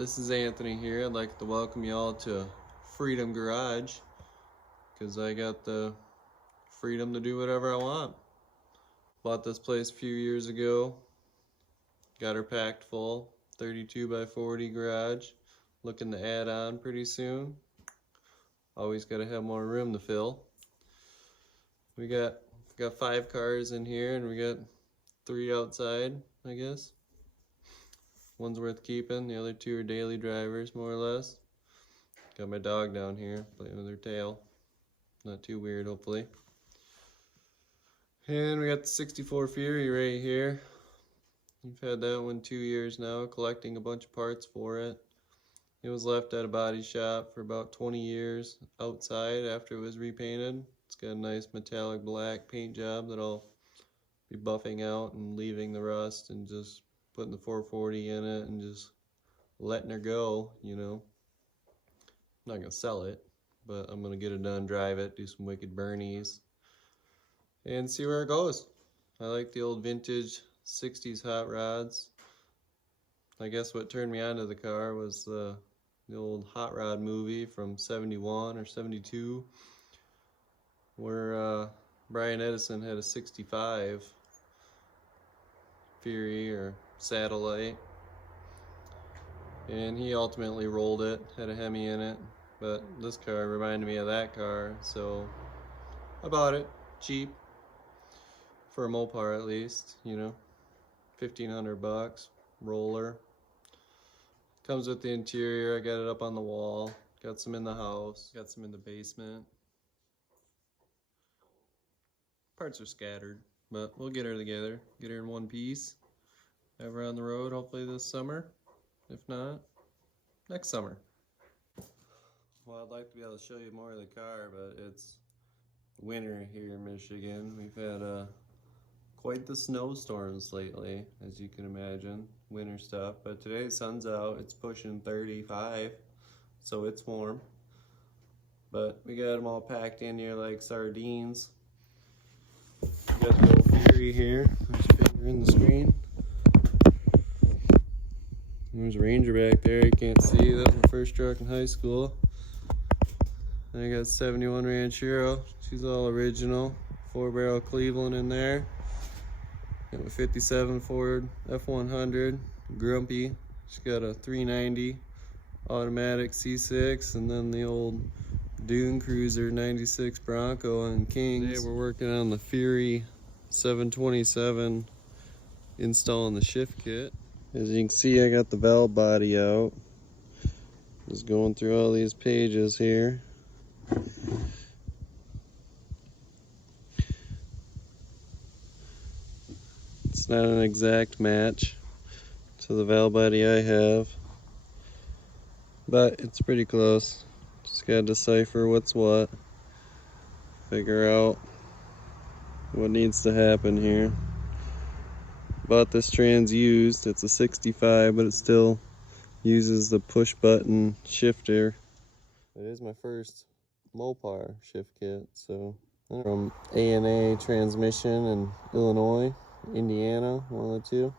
This is Anthony here. I'd like to welcome you all to Freedom Garage because I got the freedom to do whatever I want. Bought this place a few years ago. Got her packed full. 32 by 40 garage. Looking to add on pretty soon. Always got to have more room to fill. We got 5 cars in here and we got 3 outside, I guess. One's worth keeping, the other 2 are daily drivers, more or less. Got my dog down here, playing with her tail. Not too weird, hopefully. And we got the 64 Fury right here. We've had that one 2 years now, collecting a bunch of parts for it. It was left at a body shop for about 20 years outside after it was repainted. It's got a nice metallic black paint job that I'll be buffing out and leaving the rust and just putting the 440 in it and just letting her go, you know. I'm not gonna sell it, but I'm gonna get it done, drive it, do some wicked burnies, and see where it goes. I like the old vintage 60s hot rods. I guess what turned me onto the car was the old hot rod movie from 71 or 72 where Brian Edison had a 65 Fury or Satellite, and he ultimately rolled it, had a Hemi in it, but this car reminded me of that car, so I bought it cheap for a Mopar at least, you know, 1,500 bucks, roller. Comes with the interior. I got it up on the wall, got some in the house, got some in the basement. Parts are scattered, but we'll get her together, get her in one piece, have her on the road hopefully this summer, if not next summer. Well, I'd like to be able to show you more of the car, but it's winter here in Michigan. We've had quite the snowstorms lately, as you can imagine, winter stuff. But today the sun's out, it's pushing 35, so it's warm. But we got them all packed in here like sardines. We got the old Fury here. There's a picture in the screen. There's a Ranger back there, you can't see. That was my first truck in high school. And I got 71 Ranchero. She's all original. 4-barrel Cleveland in there. Got my 57 Ford F100 Grumpy. She's got a 390 automatic C6, and then the old Dune Cruiser 96 Bronco and Kings. Today we're working on the Fury 727, installing the shift kit. As you can see, I got the valve body out. Just going through all these pages here. It's not an exact match to the valve body I have, but it's pretty close. Just gotta decipher what's what, figure out what needs to happen here. Bought this trans used. It's a 65, but it still uses the push button shifter. It is my first Mopar shift kit, so from A&A Transmission in Illinois, Indiana, one of the two.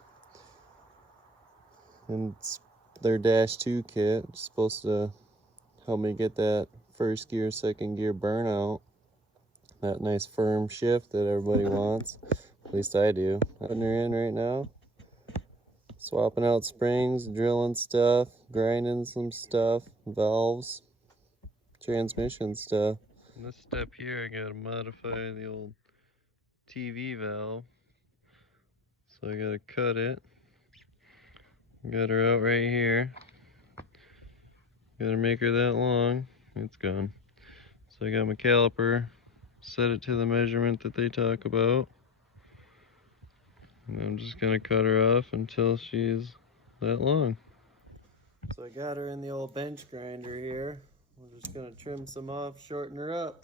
And it's their Dash 2 kit. It's supposed to help me get that first gear, second gear burnout. That nice firm shift that everybody wants. At least I do. Putting her in right now. Swapping out springs, drilling stuff, grinding some stuff, valves, transmission stuff. In this step here, I gotta modify the old TV valve. So I gotta cut it. Got her out right here. Gotta make her that long. It's gone. So I got my caliper, set it to the measurement that they talk about. And I'm just gonna cut her off until she's that long. So I got her in the old bench grinder here. We're just gonna trim some off, shorten her up.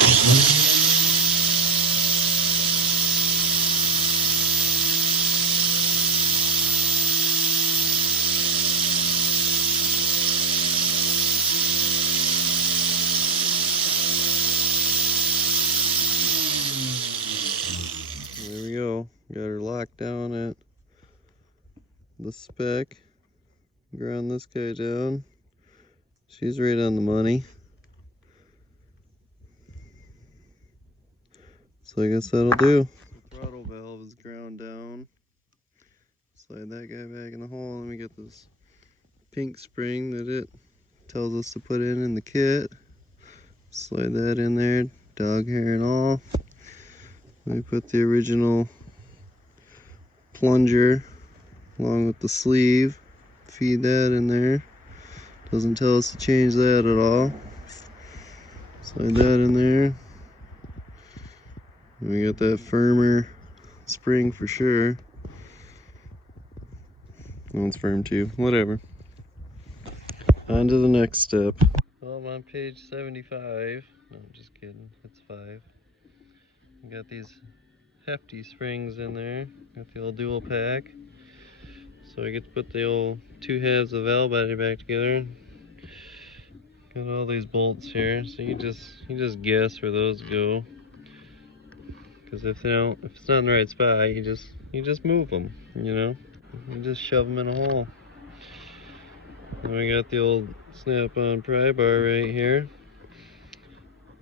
There we go. Got her locked down at the spec. Ground this guy down. She's right on the money. So I guess that'll do. The throttle valve is ground down. Slide that guy back in the hole. Let me get this pink spring that it tells us to put in the kit. Slide that in there, dog hair and all. Let me put the original plunger along with the sleeve. Feed that in there. Doesn't tell us to change that at all. Slide that in there. And we got that firmer spring for sure. That one's firm too. Whatever. On to the next step. Well, I'm on page 75. No, I'm just kidding. It's 5. We got these hefty springs in there. Got the old dual pack. So I get to put the old 2 halves of valve body back together. Got all these bolts here, so you just guess where those go. Because if it's not in the right spot, you just move them, you know. You just shove them in a hole. And we got the old snap-on pry bar right here.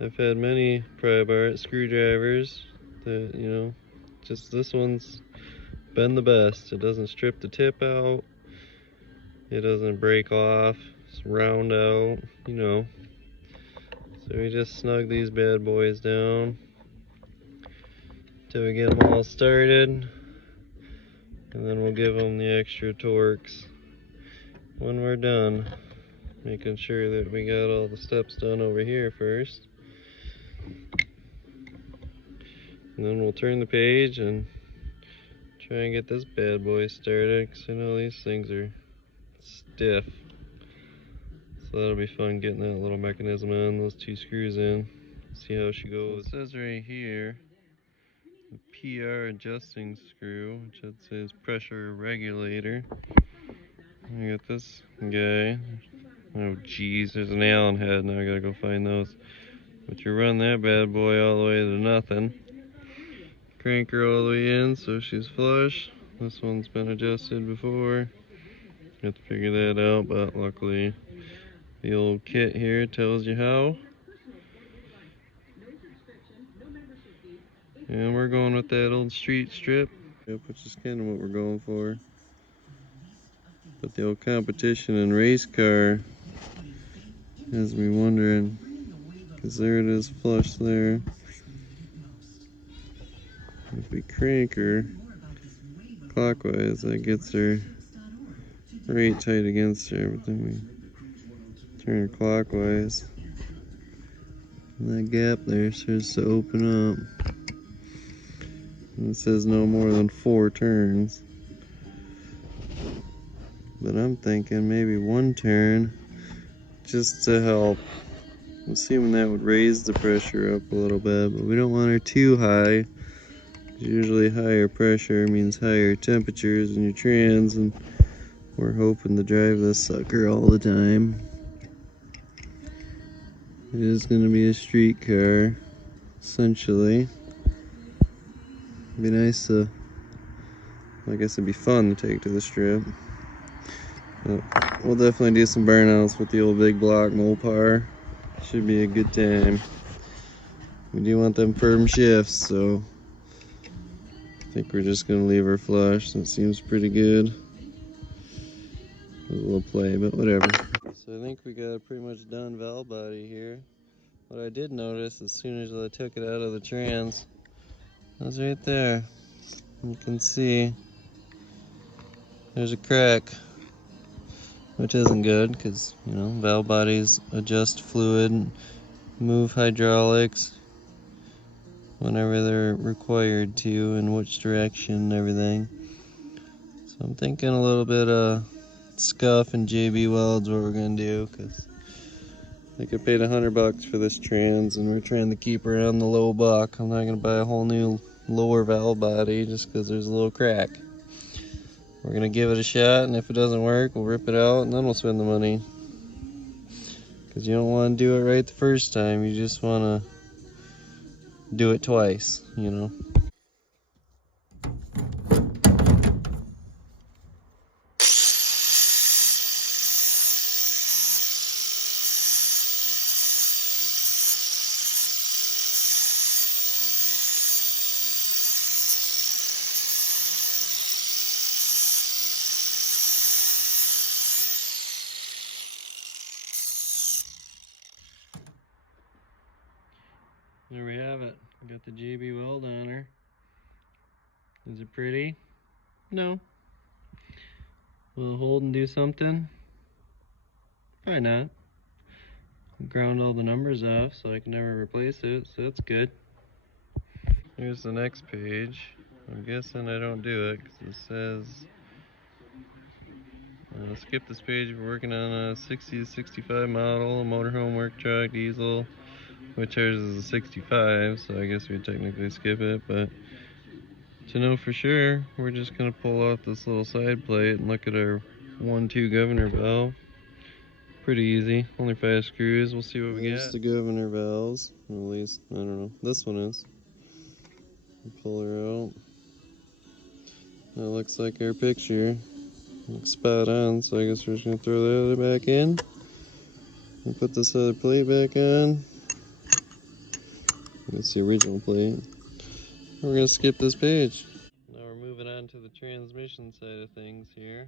I've had many pry bar screwdrivers that, you know, just this one's been the best. It doesn't strip the tip out. It doesn't break off, it's round out, you know. So we just snug these bad boys down till we get them all started, and then we'll give them the extra torques when we're done. Making sure that we got all the steps done over here first. And then we'll turn the page and try and get this bad boy started, because I know these things are stiff. So that'll be fun getting that little mechanism on, those 2 screws in. See how she goes. It says right here, the PR adjusting screw, which it says pressure regulator. I got this guy. Oh geez, there's an Allen head, now I gotta go find those. But you run that bad boy all the way to nothing. Crank her all the way in so she's flush. This one's been adjusted before. Have to figure that out, but luckily the old kit here tells you how. And we're going with that old street strip. Yep, which is kind of what we're going for. But the old competition and race car has me wondering, because there it is flush there. If we crank her clockwise, that gets her right tight against her, but then we turn her clockwise, and that gap there starts to open up. And it says no more than 4 turns. But I'm thinking maybe 1 turn just to help. Assuming that would raise the pressure up a little bit, but we don't want her too high. Usually higher pressure means higher temperatures in your trans, and we're hoping to drive this sucker all the time. It is going to be a street car, essentially. It'd be nice to, I guess it'd be fun to take to the strip. But we'll definitely do some burnouts with the old big block Mopar. Should be a good time. We do want them firm shifts, so I think we're just going to leave her flush. That seems pretty good. A little play, but whatever. So I think we got a pretty much done valve body here. What I did notice as soon as I took it out of the trans, it was right there. You can see there's a crack, which isn't good because, you know, valve bodies adjust fluid, move hydraulics whenever they're required to, in which direction and everything. So I'm thinking a little bit of scuff and JB welds what we're gonna do, because I think I paid $100 for this trans and we're trying to keep her on the low buck. I'm not gonna buy a whole new lower valve body just because there's a little crack. We're gonna give it a shot, and if it doesn't work, we'll rip it out and then we'll spend the money. Because you don't want to do it right the first time, you just want to do it twice, you know. Got the JB Weld on her. Is it pretty? No. Will it hold and do something? Probably not. Ground all the numbers off so I can never replace it, so that's good. Here's the next page. I'm guessing I don't do it because it says skip this page. We're working on a 60 to 65 model, a motorhome work truck, diesel, which ours is a 65, so I guess we'd technically skip it, but to know for sure, we're just going to pull out this little side plate and look at our 1-2 governor valve. Pretty easy, only 5 screws. We'll see what we get. There's the governor valves, at least, I don't know, this one is. Pull her out. That looks like our picture. Looks spot on, so I guess we're just going to throw the other back in. And put this other plate back on. That's the original plate. We're going to skip this page. Now we're moving on to the transmission side of things here.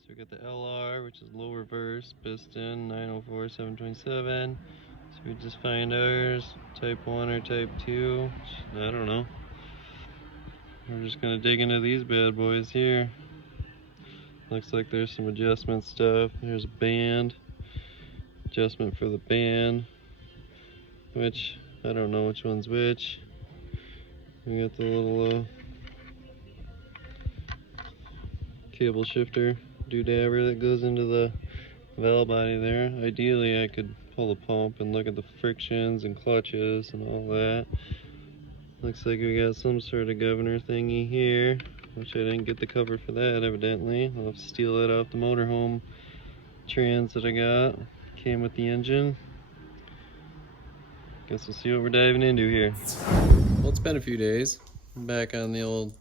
So we got the LR, which is low reverse piston, 904 727. So we just find ours, type 1 or type 2. I don't know. We're just going to dig into these bad boys here. Looks like there's some adjustment stuff. There's a band. Adjustment for the band. Which, I don't know which one's which. We got the little cable shifter doodabber that goes into the valve body there. Ideally I could pull the pump and look at the frictions and clutches and all that. Looks like we got some sort of governor thingy here, which I didn't get the cover for that evidently. I'll have to steal that off the motorhome trans that I got. Came with the engine. Guess we'll see what we're diving into here. Well, it's been a few days. I'm back on the old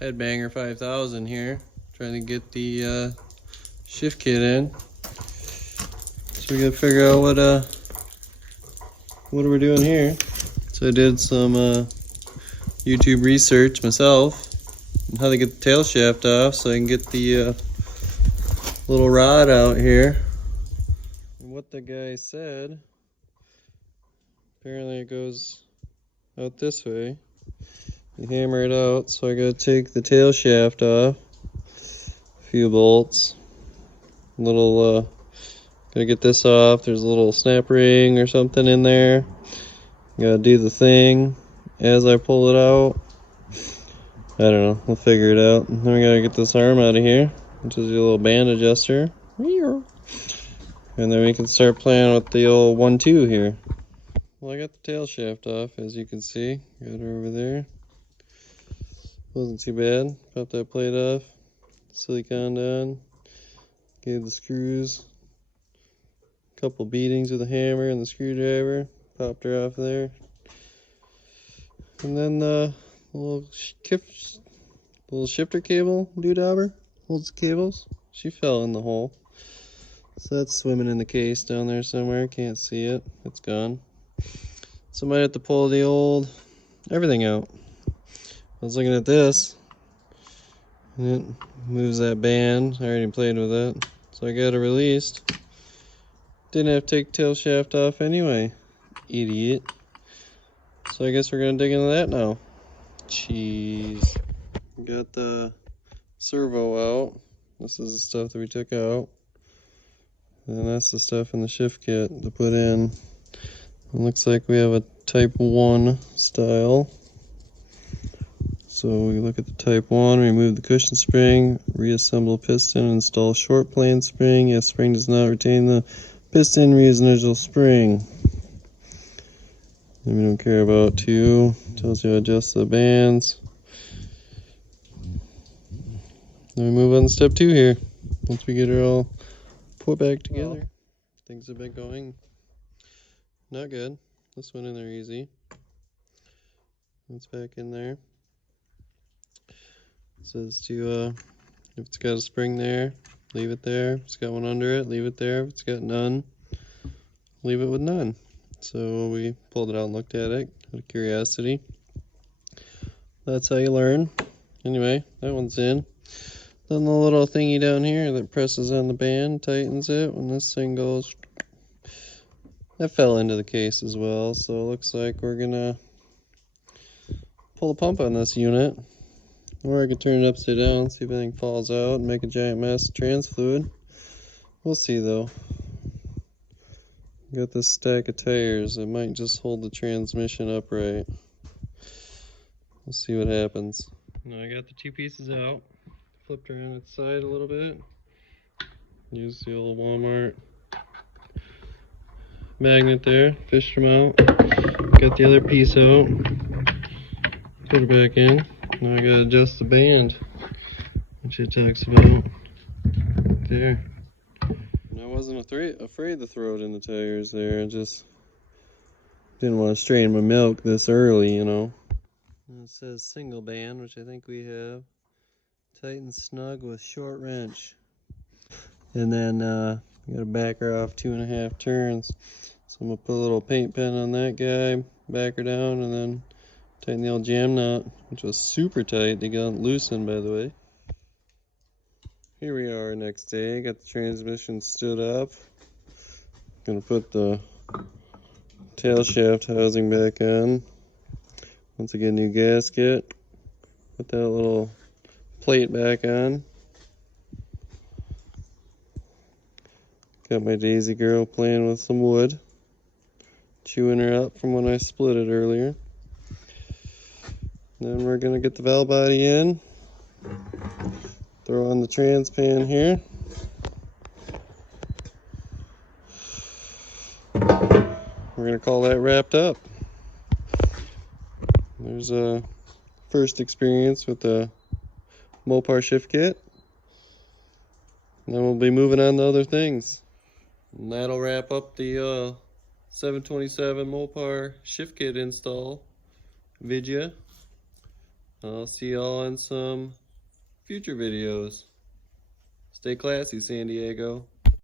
Headbanger 5000 here, trying to get the shift kit in. So we gotta figure out what we're doing here. So I did some YouTube research myself on how to get the tail shaft off so I can get the little rod out here. And what the guy said, apparently it goes out this way. You hammer it out, so I gotta take the tail shaft off. A few bolts. Gotta get this off. There's a little snap ring or something in there. Gotta do the thing as I pull it out. I don't know, we'll figure it out. And then we gotta get this arm out of here, which is a little band adjuster. And then we can start playing with the old 1-2 here. Well, I got the tail shaft off, as you can see. Got her over there. Wasn't too bad. Pop that plate off. Silicone on. Gave the screws a couple beatings with a hammer and the screwdriver. Popped her off there. And then the little shifter cable doodabber holds the cables. She fell in the hole. So that's swimming in the case down there somewhere. Can't see it. It's gone. So I might have to pull the old everything out. I was looking at this. And it moves that band. I already played with it. So I got it released. Didn't have to take the tail shaft off anyway. Idiot. So I guess we're gonna dig into that now. Jeez. Got the servo out. This is the stuff that we took out. And that's the stuff in the shift kit to put in. It looks like we have a type 1 style. So we look at the type 1, remove the cushion spring, reassemble piston, install short plane spring. If spring does not retain the piston, reuse initial spring. And we don't care about 2. Tells you to adjust the bands. Then we move on to step 2 here. Once we get her all put back together. Well, things have been going not good. This went in there easy. It's back in there. It says to, if it's got a spring there, leave it there. If it's got one under it, leave it there. If it's got none, leave it with none. So we pulled it out and looked at it out of curiosity. That's how you learn. Anyway, that one's in. Then the little thingy down here that presses on the band tightens it when this thing goes. That fell into the case as well, so it looks like we're gonna pull a pump on this unit. Or I could turn it upside down, see if anything falls out, and make a giant mess of trans fluid. We'll see though. Got this stack of tires. It might just hold the transmission upright. We'll see what happens. Now I got the two pieces out. Flipped her on its side a little bit. Used the old Walmart magnet there. Fished them out. Got the other piece out. Put it back in. Now I gotta adjust the band, which it talks about there. And I wasn't afraid to throw it in the tires there. I just didn't want to strain my milk this early, you know. And it says single band, which I think we have. Tight and snug with short wrench. And then you gotta back her off 2.5 turns. So I'm gonna put a little paint pen on that guy, back her down, and then tighten the old jam knot, which was super tight. They got loosened, by the way. Here we are next day. Got the transmission stood up. Gonna put the tail shaft housing back on. Once again, new gasket. Put that little plate back on. Got my Daisy girl playing with some wood, chewing her up from when I split it earlier. Then we're gonna get the valve body in, throw on the trans pan here. We're gonna call that wrapped up. There's a first experience with the Mopar shift kit. And then we'll be moving on to other things. And that'll wrap up the 727 Mopar shift kit install video. I'll see y'all on some future videos. Stay classy, San Diego.